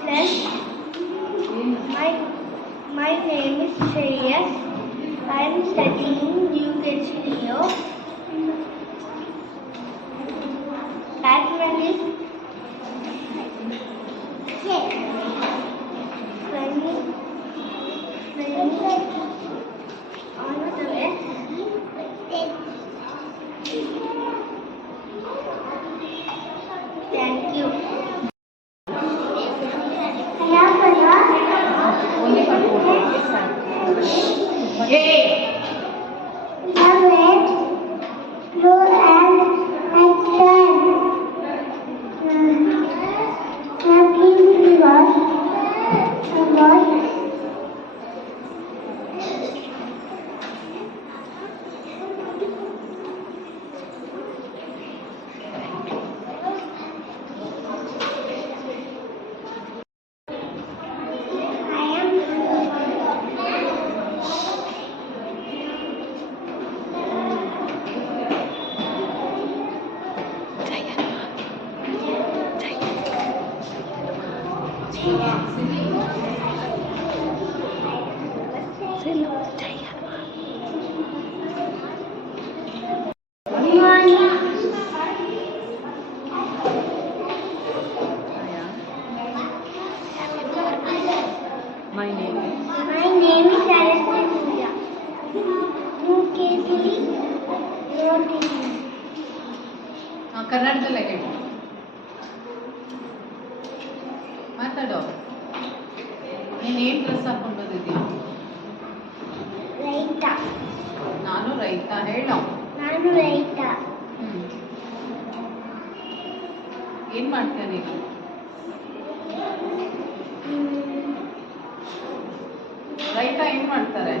friends. My name is Shreyas. I am studying UKG Leo. Background is on the way. Thank you. Only for 4 days. Hey! My name is Alexandria. UKG ಕನ್ನಡದಲ್ಲೇ ಹೇಳಿ ಮಾತಾಡೋ. ನೀನೇನು dress ಹಾಕೊಂಡು ಬಂದಿದ್ದೀಯ? ರೈತ. ನಾನು ರೈತ. ಹೇಳೋ. ನಾನು ರೈತ. ಏನು ಮಾಡ್ತೀಯ ನೀನು? ರೈತ ಏನು ಮಾಡ್ತಾರೆ?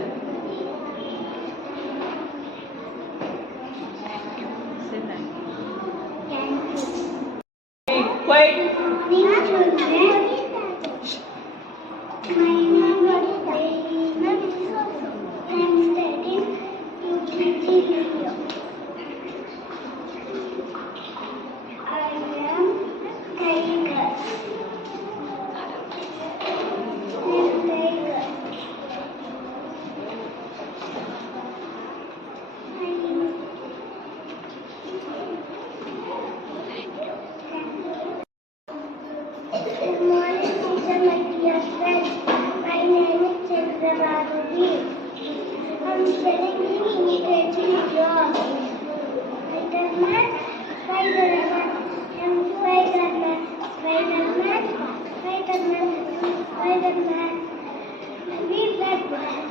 I'm studying UKG Leo. Spider-Man, Spider-Man, I'm Spider-Man, Spider-Man, Spider-Man, Spider-Man. We Batman.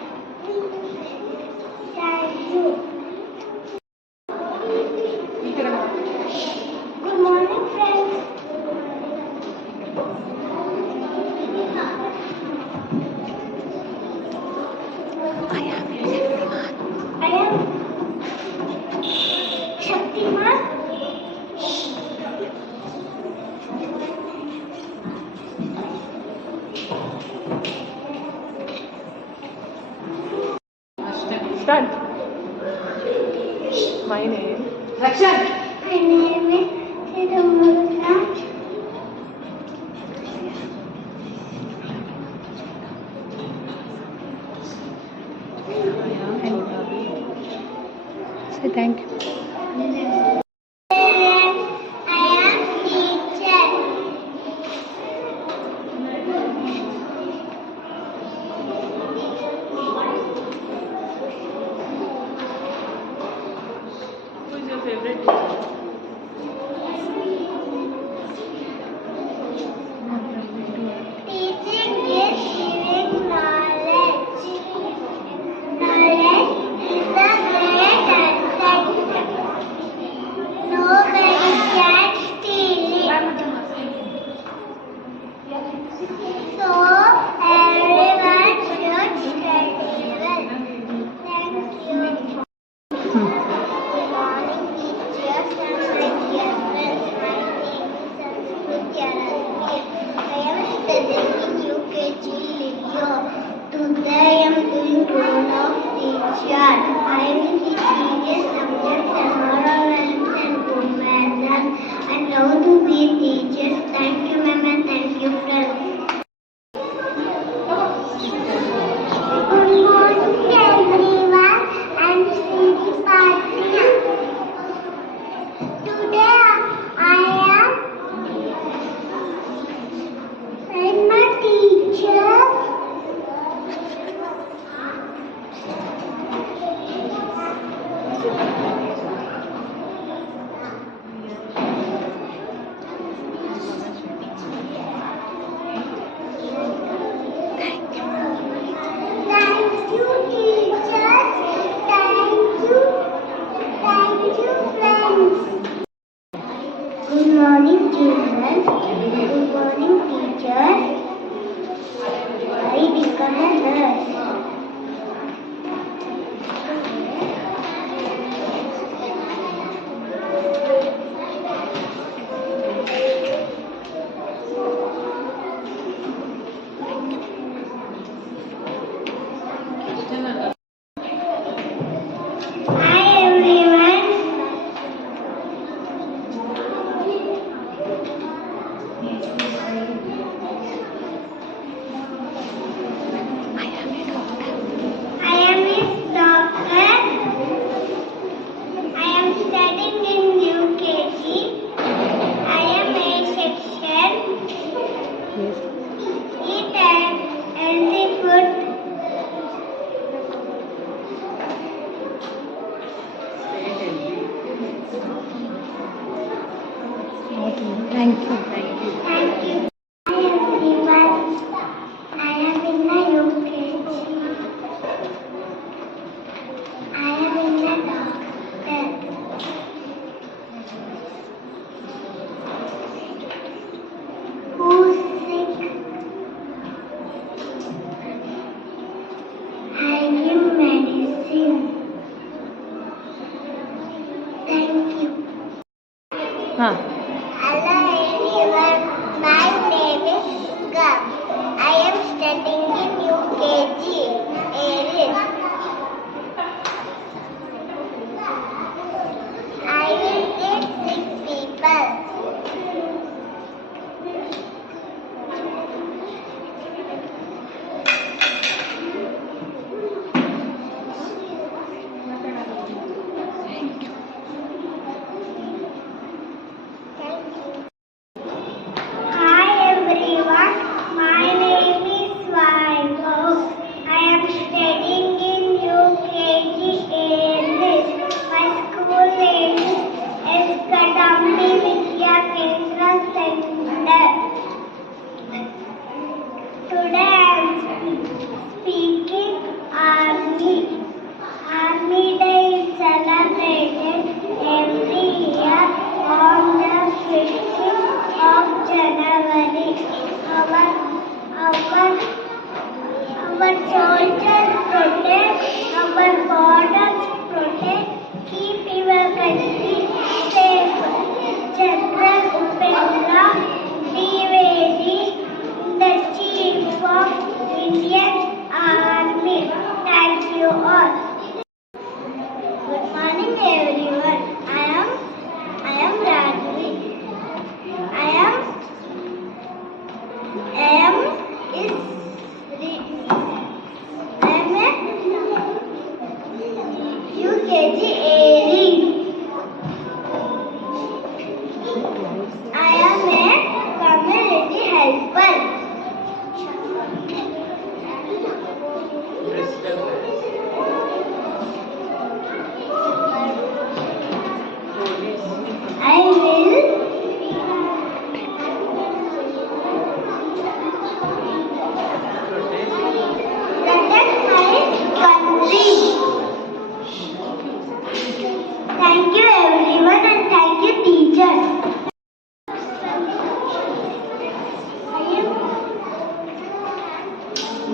Thank you. Good morning, friends. I am Shaktiman. Start. My name. Action. My name is Sidamurna. Say thank you. I am teacher. Who is your favorite teacher? Teaching is giving knowledge. Knowledge is the great asset. Nobody can steal it. So everyone should study well. Thank you. Good morning, teachers and my dear friends. My name is Sanskrit Yarasmi. I am studying in UKG Leo. Today I am doing role of teacher. I will teach various subjects and moral values and good manners. I love to be teachers. Thank you, ma'am, and thank you, friends.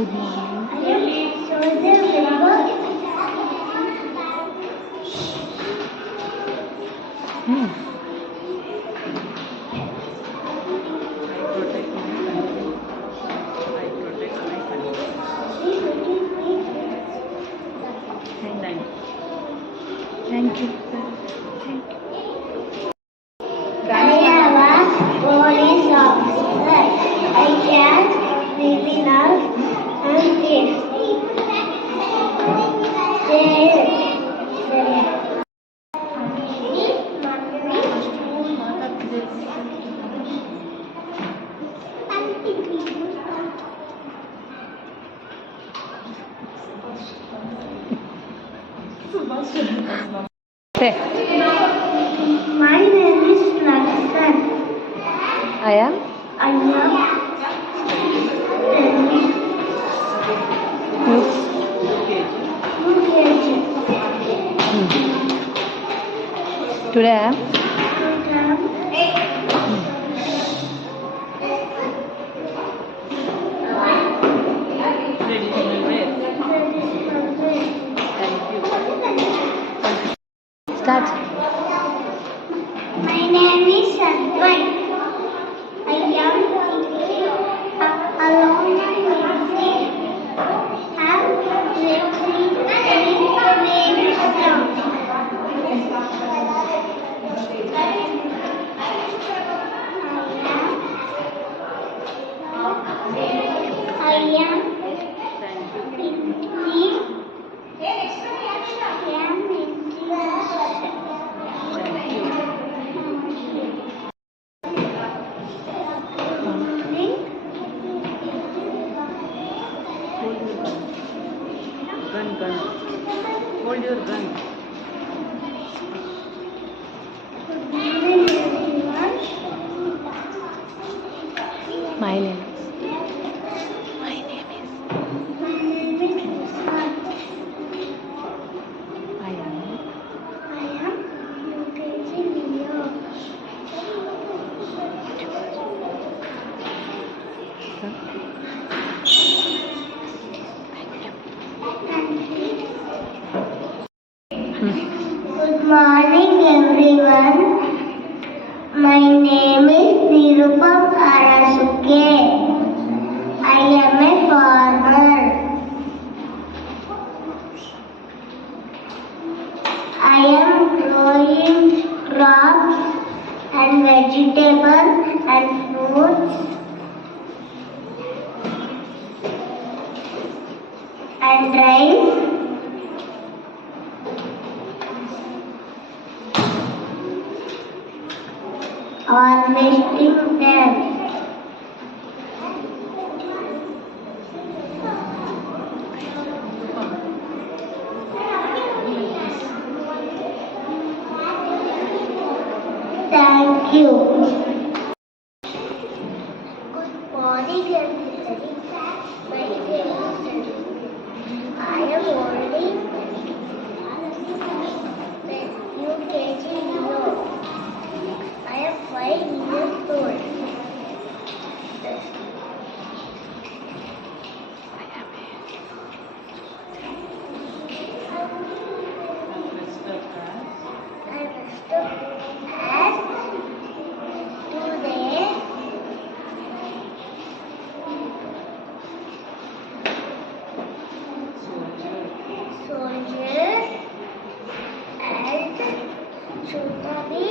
Good morning. I am soldier member. I protect my country. Thank you. Thank you. Thank you. I am a police officer. I can criminals and thieves. Say, My name is Lakshman. I am. I am You. UKG. Today I am. Traditional wear. Thank you. Start. My name is Sarvan. I am alone and busy. I'm listening I am Thank you. Thank you. Hold your gun. Gun. Hold your gun. My name is. My name is. I am. Good morning, everyone. My name is Nirupam Arasuke. I am a farmer. I am growing crops and vegetables and fruits and rice. Harvesting them. Thank you. Good morning, everybody. My name is Sunny. I am already UKG below. I am 5 years old. I must ask today soldiers and Chutabi.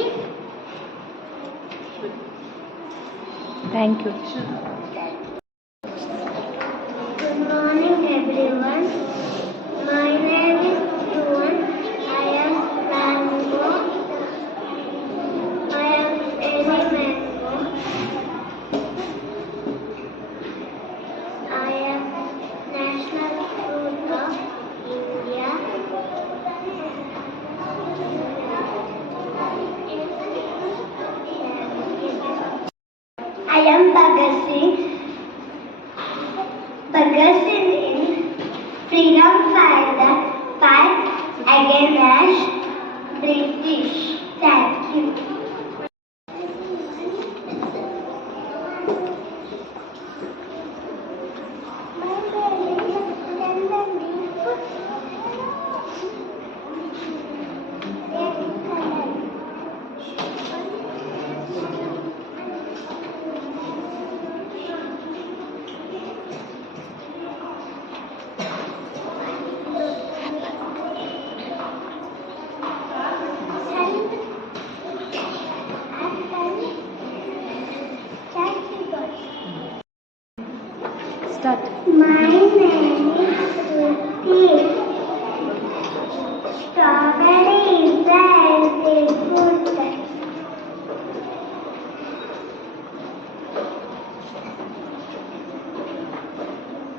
Thank you. Good morning, everyone. My name is Juan. I am mango. I am any mango. I am national fruit of India. I am Bhagat Singh. Bhagat Singh in freedom fighter fight against British. Thank you. My name Start. My name is Ruthie. Strawberry is the healthy fruit.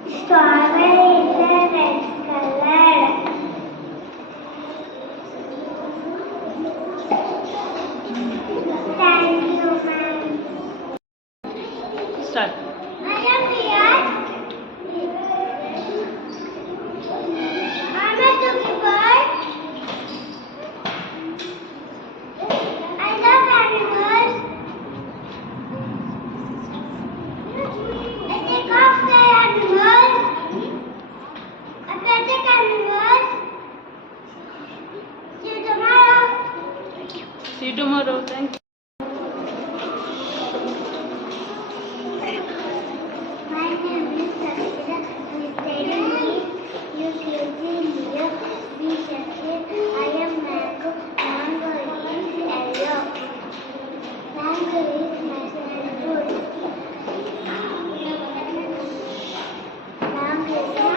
Strawberry is a red color. Thank you, ma'am. Start. I am here. I'm a cookie bird. I love animals. I take off the animals. I protect animals. See you tomorrow. See you tomorrow. Thank you. My name is Sakira. I'm studying UKG here. We Shakir. I am mango. Mango is yellow. Mango is national food. Mango is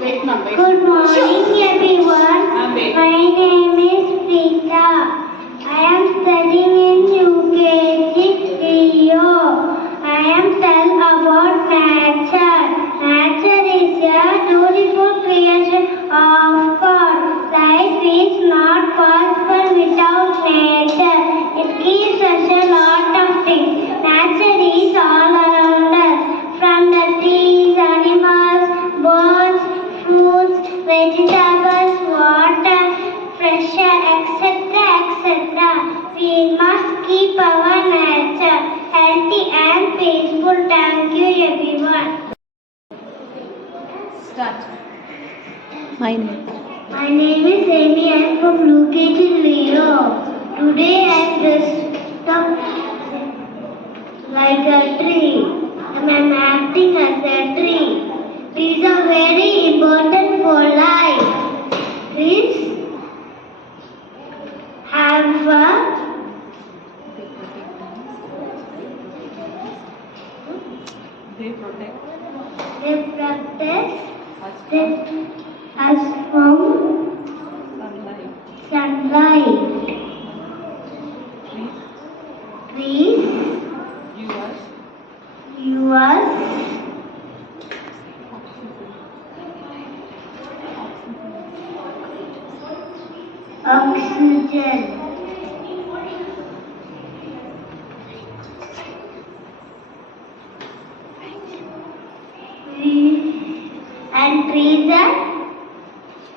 Wait, ma'am. Wait. Good morning, everyone. Wait. My name is Preeta. I am studying in UKG Rio. I am tell about nature. Nature is a beautiful creation of God. Life is not possible without nature. It gives us a lot of things. Nature is all around us. From the trees, animals, birds, fruits, vegetables, water, fresh air, etc., etc. We must keep our nature healthy and peaceful. Thank you, everyone. Start. My name. My name is Amy. I am from UKG Rio. Today I am dressed up like a tree. I am acting as a tree. Trees are very important for life. Trees have They protect they protect us us from sunlight. sunlight. Trees Trees give us give us oxygen. And trees are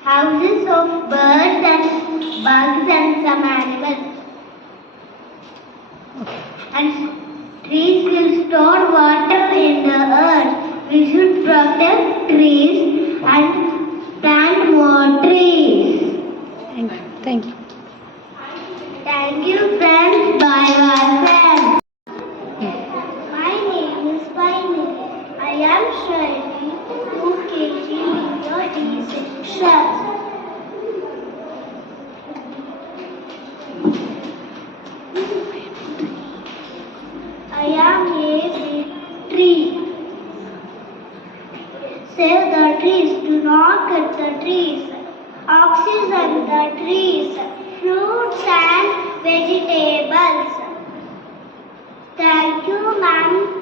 houses of birds and bugs and some animals. And trees will store water in the earth. We should protect trees and plant more trees. Thank you. Thank you, friends. Bye bye, friends. My name is Paini. I am studying UKG Media D section. I am a tree. Save the trees, do not cut the trees. Oxygen the trees, fruits and vegetables. Thank you, ma'am.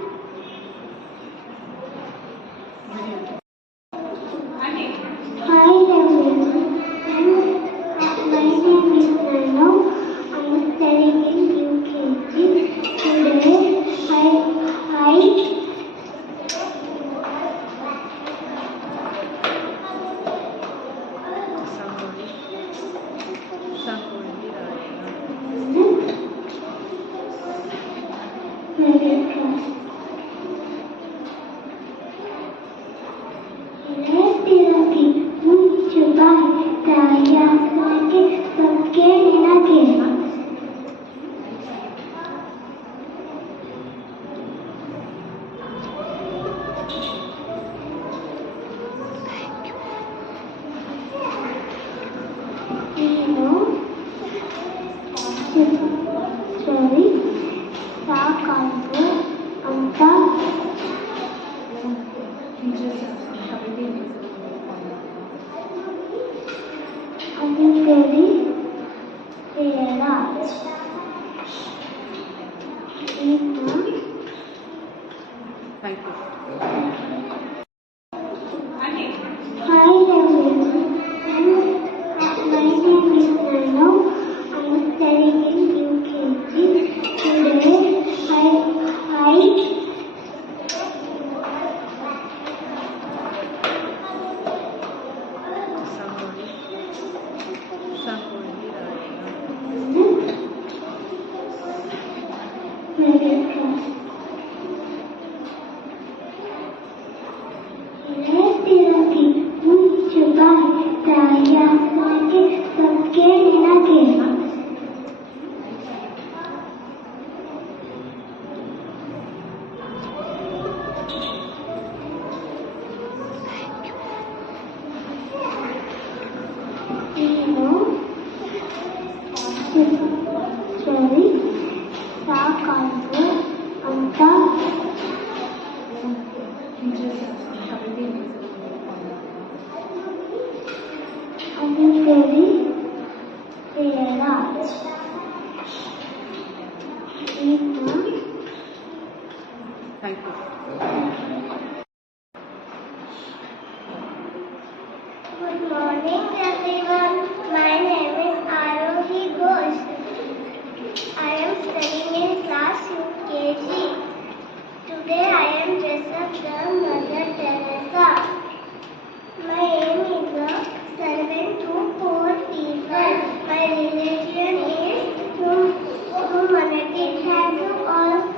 My name is Nano. I am studying in UKG. Today I Hi everyone, my name is Nano. I am studying in UKG. Today Thank you. Good morning everyone. My name is Arohi Ghosh. I am studying in class UKG. Today I am dressed up the Mother Teresa. My aim is a servant to poor people. My religion is humanity. Thank you all.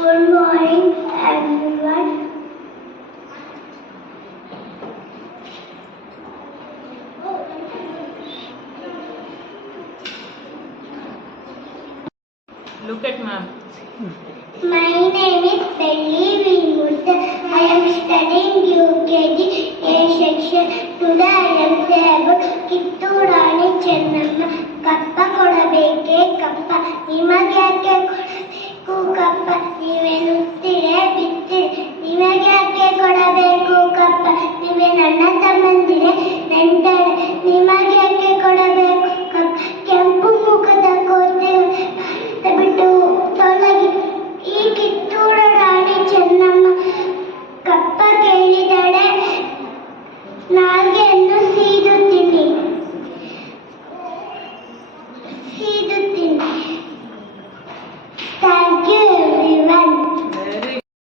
Good morning everyone. Look at ma'am. My name is Pelli Vinmurthy. I am studying UKG A section. Today I am saying about Kittu Rani Chennamma Kappa